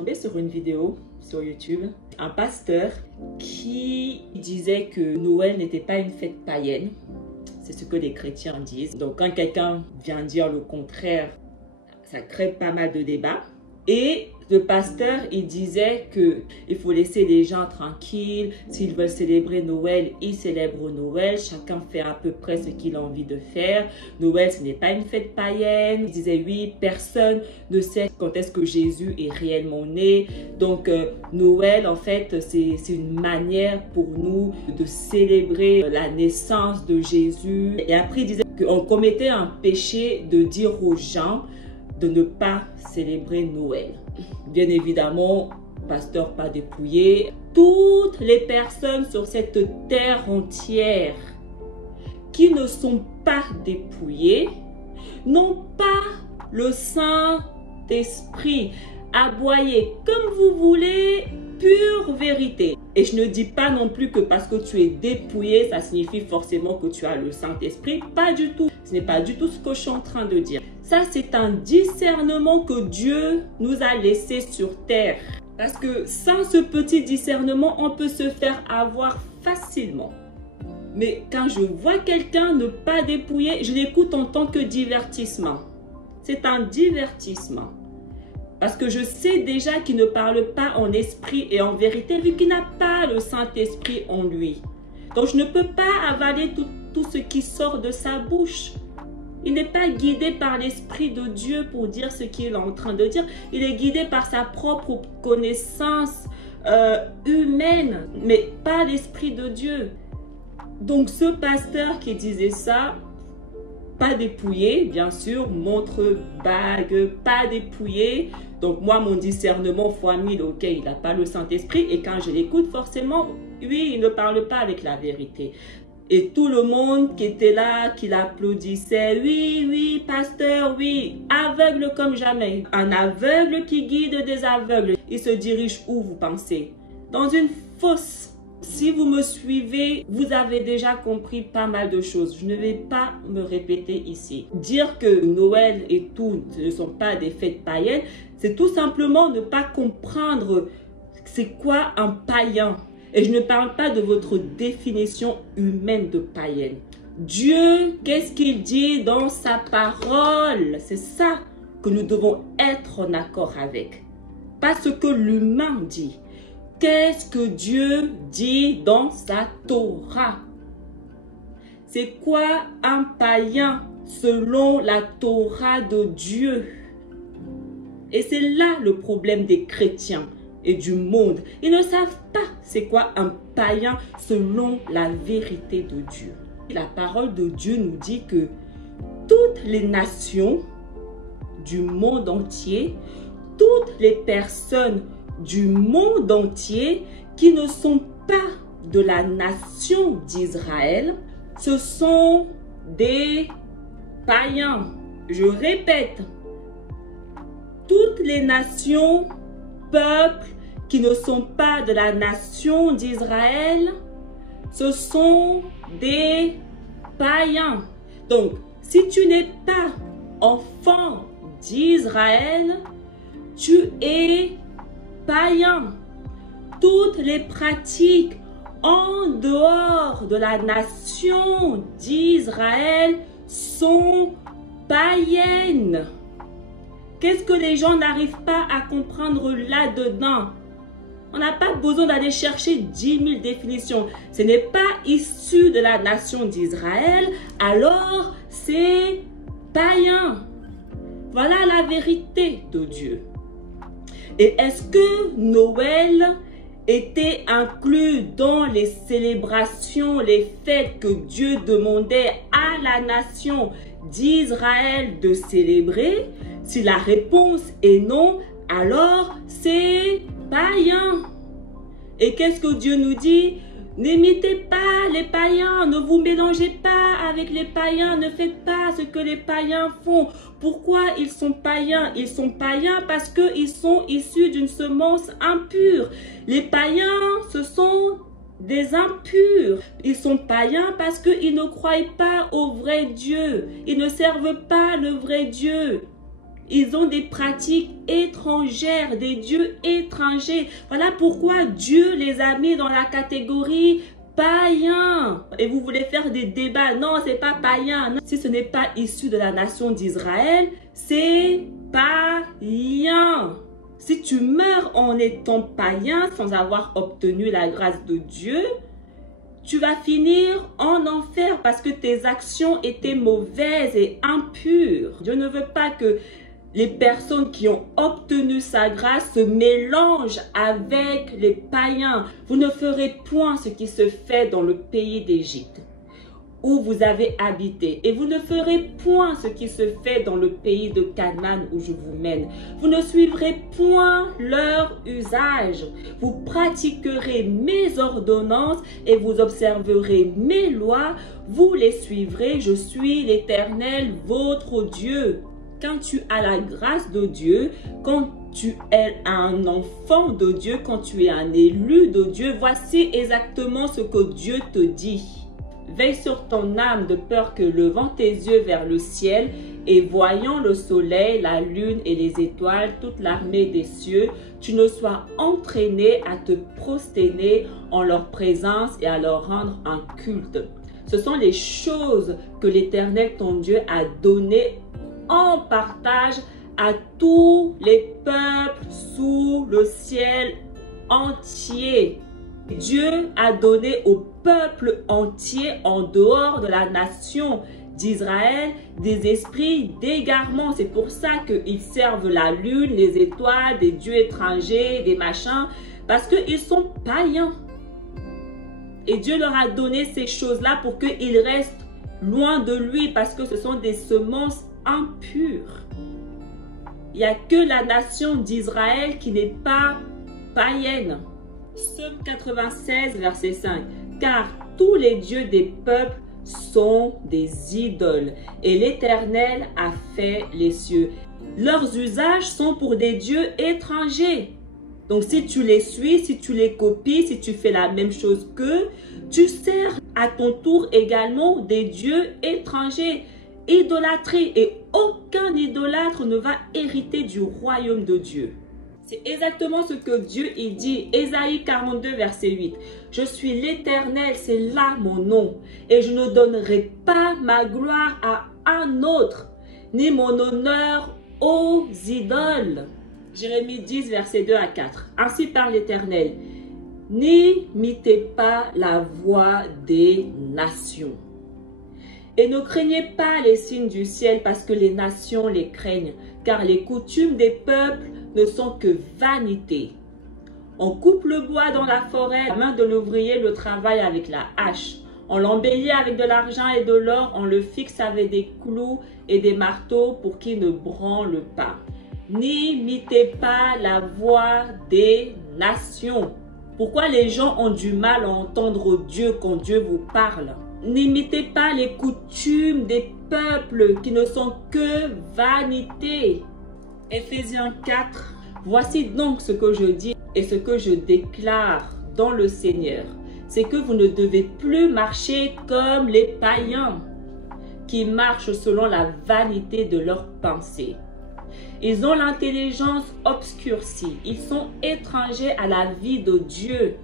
tombée sur une vidéo sur YouTube, un pasteur qui disait que Noël n'était pas une fête païenne. C'est ce que les chrétiens disent. Donc quand quelqu'un vient dire le contraire, ça crée pas mal de débats. Et le pasteur, il disait qu'il faut laisser les gens tranquilles. S'ils veulent célébrer Noël, ils célèbrent Noël. Chacun fait à peu près ce qu'il a envie de faire. Noël, ce n'est pas une fête païenne. Il disait, oui, personne ne sait quand est-ce que Jésus est réellement né. Donc, Noël, en fait, c'est une manière pour nous de célébrer la naissance de Jésus. Et après, il disait qu'on commettait un péché de dire aux gens de ne pas célébrer Noël. Bien évidemment, pasteur pas dépouillé, toutes les personnes sur cette terre entière qui ne sont pas dépouillées n'ont pas le Saint-Esprit. Aboyez comme vous voulez, pure vérité. Et je ne dis pas non plus que parce que tu es dépouillé, ça signifie forcément que tu as le Saint-Esprit. Pas du tout. Ce n'est pas du tout ce que je suis en train de dire. Ça, c'est un discernement que Dieu nous a laissé sur terre. Parce que sans ce petit discernement, on peut se faire avoir facilement. Mais quand je vois quelqu'un ne pas dépouiller, je l'écoute en tant que divertissement. C'est un divertissement. Parce que je sais déjà qu'il ne parle pas en esprit et en vérité, vu qu'il n'a pas le Saint-Esprit en lui. Donc, je ne peux pas avaler tout ce qui sort de sa bouche. Il n'est pas guidé par l'Esprit de Dieu pour dire ce qu'il est en train de dire. Il est guidé par sa propre connaissance humaine, mais pas l'Esprit de Dieu. Donc, ce pasteur qui disait ça, pas dépouillé, bien sûr, montre, bague, pas dépouillé. Donc, moi, mon discernement fois 1000, ok, il n'a pas le Saint-Esprit. Et quand je l'écoute, forcément, oui, il ne parle pas avec la vérité. Et tout le monde qui était là, qui l'applaudissait, oui, oui, pasteur, oui, aveugle comme jamais. Un aveugle qui guide des aveugles. Il se dirige où, vous pensez? Dans une fosse. Si vous me suivez, vous avez déjà compris pas mal de choses. Je ne vais pas me répéter ici. Dire que Noël et tout ne sont pas des fêtes païennes, c'est tout simplement ne pas comprendre c'est quoi un païen. Et je ne parle pas de votre définition humaine de païenne. Dieu, qu'est-ce qu'il dit dans sa parole? C'est ça que nous devons être en accord avec. Pas ce que l'humain dit. Qu'est-ce que Dieu dit dans sa Torah? C'est quoi un païen selon la Torah de Dieu? Et c'est là le problème des chrétiens et du monde. Ils ne savent pas c'est quoi un païen selon la vérité de Dieu. La parole de Dieu nous dit que toutes les nations du monde entier, toutes les personnes du monde entier qui ne sont pas de la nation d'Israël, ce sont des païens. Je répète, toutes les nations, peuples qui ne sont pas de la nation d'Israël, ce sont des païens. Donc, si tu n'es pas enfant d'Israël, tu es païen. Toutes les pratiques en dehors de la nation d'Israël sont païennes. Qu'est-ce que les gens n'arrivent pas à comprendre là-dedans? On n'a pas besoin d'aller chercher 10 000 définitions. Ce n'est pas issu de la nation d'Israël, alors c'est païen. Voilà la vérité de Dieu. Et est-ce que Noël était inclus dans les célébrations, les fêtes que Dieu demandait à la nation d'Israël de célébrer? Si la réponse est non, alors c'est païen. Et qu'est-ce que Dieu nous dit? N'imitez pas les païens, ne vous mélangez pas avec les païens, ne faites pas ce que les païens font. Pourquoi ils sont païens? Ils sont païens parce qu'ils sont issus d'une semence impure. Les païens, ce sont des impurs. Ils sont païens parce qu'ils ne croient pas au vrai Dieu. Ils ne servent pas le vrai Dieu. Ils ont des pratiques étrangères, des dieux étrangers. Voilà pourquoi Dieu les a mis dans la catégorie païen. Et vous voulez faire des débats. Non, c'est pas païen. Non. Si ce n'est pas issu de la nation d'Israël, c'est païen. Si tu meurs en étant païen sans avoir obtenu la grâce de Dieu, tu vas finir en enfer parce que tes actions étaient mauvaises et impures. Dieu ne veut pas que les personnes qui ont obtenu sa grâce se mélangent avec les païens. Vous ne ferez point ce qui se fait dans le pays d'Égypte, où vous avez habité. Et vous ne ferez point ce qui se fait dans le pays de Canaan où je vous mène. Vous ne suivrez point leur usage. Vous pratiquerez mes ordonnances et vous observerez mes lois. Vous les suivrez. Je suis l'Éternel, votre Dieu. Quand tu as la grâce de Dieu, quand tu es un enfant de Dieu, quand tu es un élu de Dieu, voici exactement ce que Dieu te dit. Veille sur ton âme de peur que, levant tes yeux vers le ciel et voyant le soleil, la lune et les étoiles, toute l'armée des cieux, tu ne sois entraîné à te prosterner en leur présence et à leur rendre un culte. Ce sont les choses que l'Éternel ton Dieu a données en partage à tous les peuples sous le ciel entier. Dieu a donné au peuple entier en dehors de la nation d'Israël des esprits d'égarement. C'est pour ça qu'ils servent la lune, les étoiles, des dieux étrangers, des machins, parce qu'ils sont païens. Et Dieu leur a donné ces choses-là pour qu'ils restent loin de lui, parce que ce sont des semences impures. Il n'y a que la nation d'Israël qui n'est pas païenne. Psaume 96, verset 5. Car tous les dieux des peuples sont des idoles, et l'Éternel a fait les cieux. Leurs usages sont pour des dieux étrangers. Donc si tu les suis, si tu les copies, si tu fais la même chose qu'eux, tu sers à ton tour également des dieux étrangers. Idolâtrie, et aucun idolâtre ne va hériter du royaume de Dieu. C'est exactement ce que Dieu il dit. Ésaïe 42, verset 8. Je suis l'Éternel, c'est là mon nom. Et je ne donnerai pas ma gloire à un autre, ni mon honneur aux idoles. Jérémie 10, verset 2 à 4. Ainsi parle l'Éternel. N'imitez pas la voix des nations. Et ne craignez pas les signes du ciel, parce que les nations les craignent, car les coutumes des peuples ne sont que vanité. On coupe le bois dans la forêt, la main de l'ouvrier le travaille avec la hache. On l'embellit avec de l'argent et de l'or, on le fixe avec des clous et des marteaux pour qu'il ne branle pas. N'imitez pas la voix des nations. Pourquoi les gens ont du mal à entendre Dieu quand Dieu vous parle? N'imitez pas les coutumes des peuples qui ne sont que vanité. Éphésiens 4. Voici donc ce que je dis et ce que je déclare dans le Seigneur. C'est que vous ne devez plus marcher comme les païens qui marchent selon la vanité de leurs pensées. Ils ont l'intelligence obscurcie. Ils sont étrangers à la vie de Dieu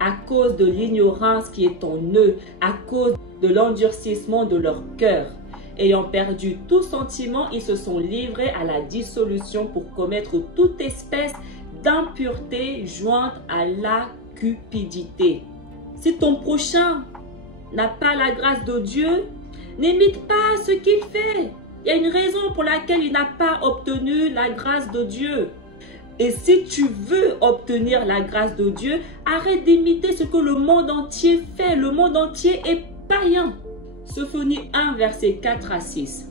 à cause de l'ignorance qui est en eux, à cause de l'endurcissement de leur cœur. Ayant perdu tout sentiment, ils se sont livrés à la dissolution pour commettre toute espèce d'impureté jointe à la cupidité. Si ton prochain n'a pas la grâce de Dieu, n'imite pas ce qu'il fait. Il y a une raison pour laquelle il n'a pas obtenu la grâce de Dieu. Et si tu veux obtenir la grâce de Dieu, arrête d'imiter ce que le monde entier fait. Le monde entier est païen. Sophonie 1, verset 4 à 6.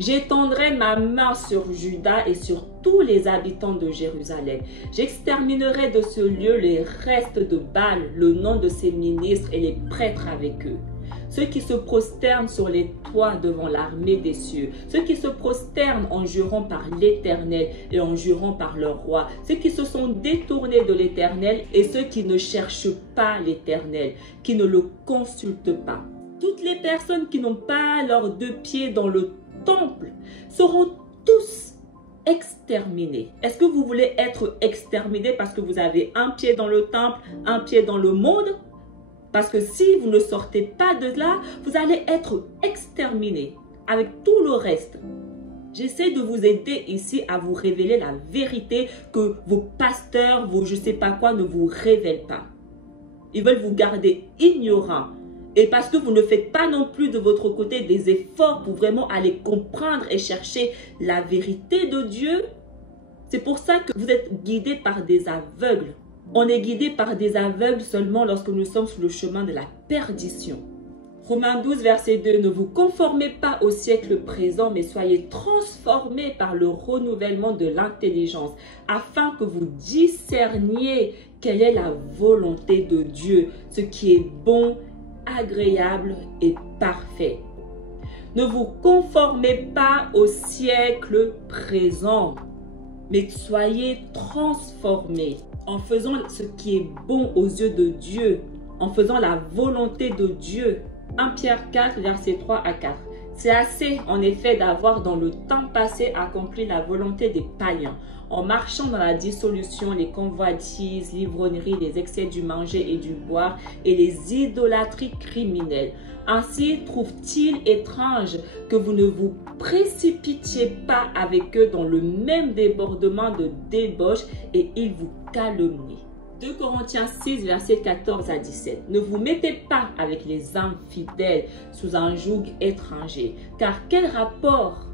J'étendrai ma main sur Juda et sur tous les habitants de Jérusalem. J'exterminerai de ce lieu les restes de Baal, le nom de ses ministres et les prêtres avec eux. Ceux qui se prosternent sur les toits devant l'armée des cieux, ceux qui se prosternent en jurant par l'Éternel et en jurant par leur roi, ceux qui se sont détournés de l'Éternel et ceux qui ne cherchent pas l'Éternel, qui ne le consultent pas. Toutes les personnes qui n'ont pas leurs deux pieds dans le temple seront tous exterminé. Est-ce que vous voulez être exterminé parce que vous avez un pied dans le temple, un pied dans le monde? Parce que si vous ne sortez pas de là, vous allez être exterminé avec tout le reste. J'essaie de vous aider ici à vous révéler la vérité que vos pasteurs, vos je sais pas quoi ne vous révèlent pas. Ils veulent vous garder ignorants. Et parce que vous ne faites pas non plus de votre côté des efforts pour vraiment aller comprendre et chercher la vérité de Dieu, c'est pour ça que vous êtes guidés par des aveugles. On est guidé par des aveugles seulement lorsque nous sommes sur le chemin de la perdition. Romains 12, verset 2, « Ne vous conformez pas au siècle présent, mais soyez transformés par le renouvellement de l'intelligence, afin que vous discerniez quelle est la volonté de Dieu, ce qui est bon, agréable et parfait. » Ne vous conformez pas au siècle présent, mais soyez transformés en faisant ce qui est bon aux yeux de Dieu, en faisant la volonté de Dieu. 1 Pierre 4, versets 3 à 4. C'est assez, en effet, d'avoir dans le temps passé accompli la volonté des païens, en marchant dans la dissolution, les convoitises, l'ivrognerie, les excès du manger et du boire et les idolâtries criminelles. Ainsi trouve-t-il étrange que vous ne vous précipitiez pas avec eux dans le même débordement de débauche et ils vous calomnient. 2 Corinthiens 6, versets 14 à 17. Ne vous mettez pas avec les infidèles sous un joug étranger, car quel rapport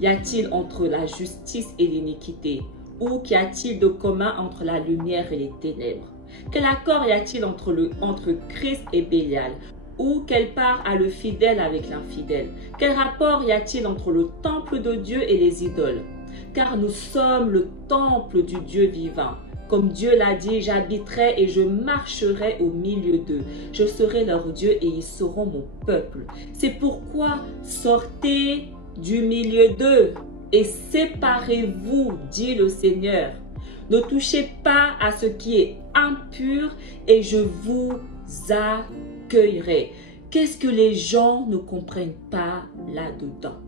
y a-t-il entre la justice et l'iniquité? Ou qu'y a-t-il de commun entre la lumière et les ténèbres? Quel accord y a-t-il entre Christ et Bélial? Ou quelle part a le fidèle avec l'infidèle? Quel rapport y a-t-il entre le temple de Dieu et les idoles? Car nous sommes le temple du Dieu vivant. Comme Dieu l'a dit, j'habiterai et je marcherai au milieu d'eux. Je serai leur Dieu et ils seront mon peuple. C'est pourquoi sortez du milieu d'eux et séparez-vous, dit le Seigneur. Ne touchez pas à ce qui est impur et je vous accueillerai. Qu'est-ce que les gens ne comprennent pas là-dedans?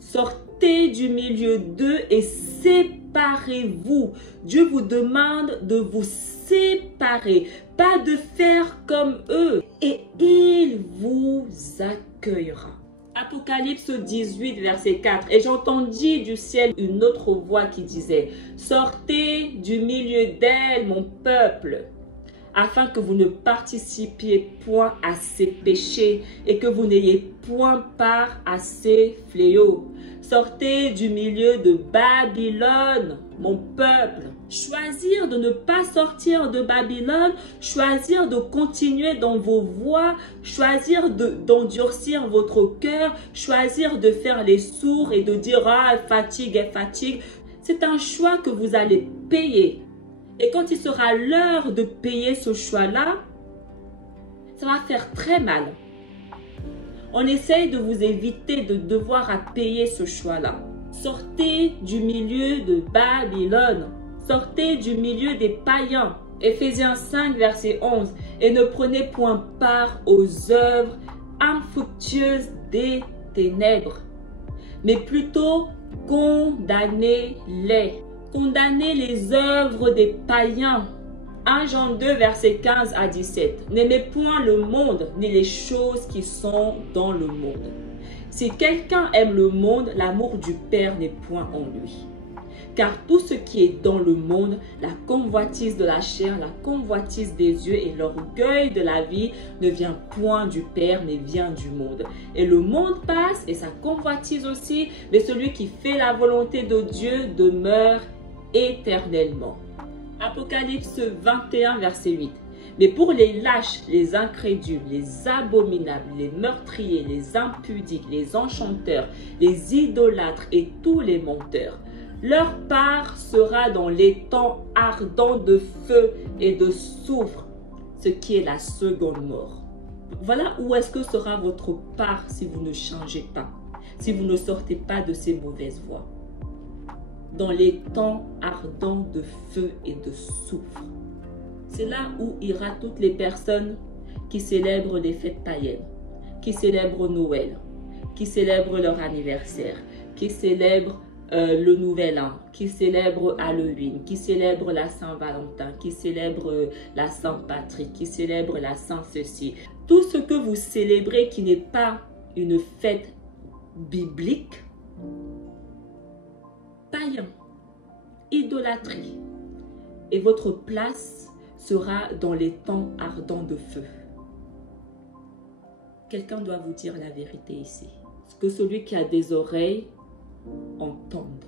Sortez du milieu d'eux et séparez-vous. Dieu vous demande de vous séparer, pas de faire comme eux. Et il vous accueillera. Apocalypse 18, verset 4. Et j'entendis du ciel une autre voix qui disait, « Sortez du milieu d'elle, mon peuple, afin que vous ne participiez point à ses péchés et que vous n'ayez point part à ses fléaux. Sortez du milieu de Babylone, mon peuple. » Choisir de ne pas sortir de Babylone, choisir de continuer dans vos voies, choisir d'endurcir votre cœur, choisir de faire les sourds et de dire « Ah, elle fatigue ». C'est un choix que vous allez payer. Et quand il sera l'heure de payer ce choix-là, ça va faire très mal. On essaye de vous éviter de devoir à payer ce choix-là. Sortez du milieu de Babylone. Sortez du milieu des païens. Éphésiens 5, verset 11. Et ne prenez point part aux œuvres infructueuses des ténèbres, mais plutôt condamnez-les. Condamnez les œuvres des païens. 1 Jean 2, verset 15 à 17. N'aimez point le monde, ni les choses qui sont dans le monde. Si quelqu'un aime le monde, l'amour du Père n'est point en lui. Car tout ce qui est dans le monde, la convoitise de la chair, la convoitise des yeux et l'orgueil de la vie ne vient point du Père, mais vient du monde. Et le monde passe et sa convoitise aussi, mais celui qui fait la volonté de Dieu demeure éternellement. Apocalypse 21, verset 8. Mais pour les lâches, les incrédules, les abominables, les meurtriers, les impudiques, les enchanteurs, les idolâtres et tous les menteurs, leur part sera dans l'étang ardent de feu et de soufre, ce qui est la seconde mort. Voilà où est-ce que sera votre part si vous ne changez pas, si vous ne sortez pas de ces mauvaises voies. Dans l'étang ardent de feu et de soufre. C'est là où ira toutes les personnes qui célèbrent les fêtes païennes, qui célèbrent Noël, qui célèbrent leur anniversaire, qui célèbrent le Nouvel An, qui célèbre Halloween, qui célèbre la Saint-Valentin, qui célèbre la Saint-Patrick, qui célèbre la Saint-Ceci. Tout ce que vous célébrez qui n'est pas une fête biblique, païen, idolâtrie. Et votre place sera dans les temps ardents de feu. Quelqu'un doit vous dire la vérité ici. Que celui qui a des oreilles entende.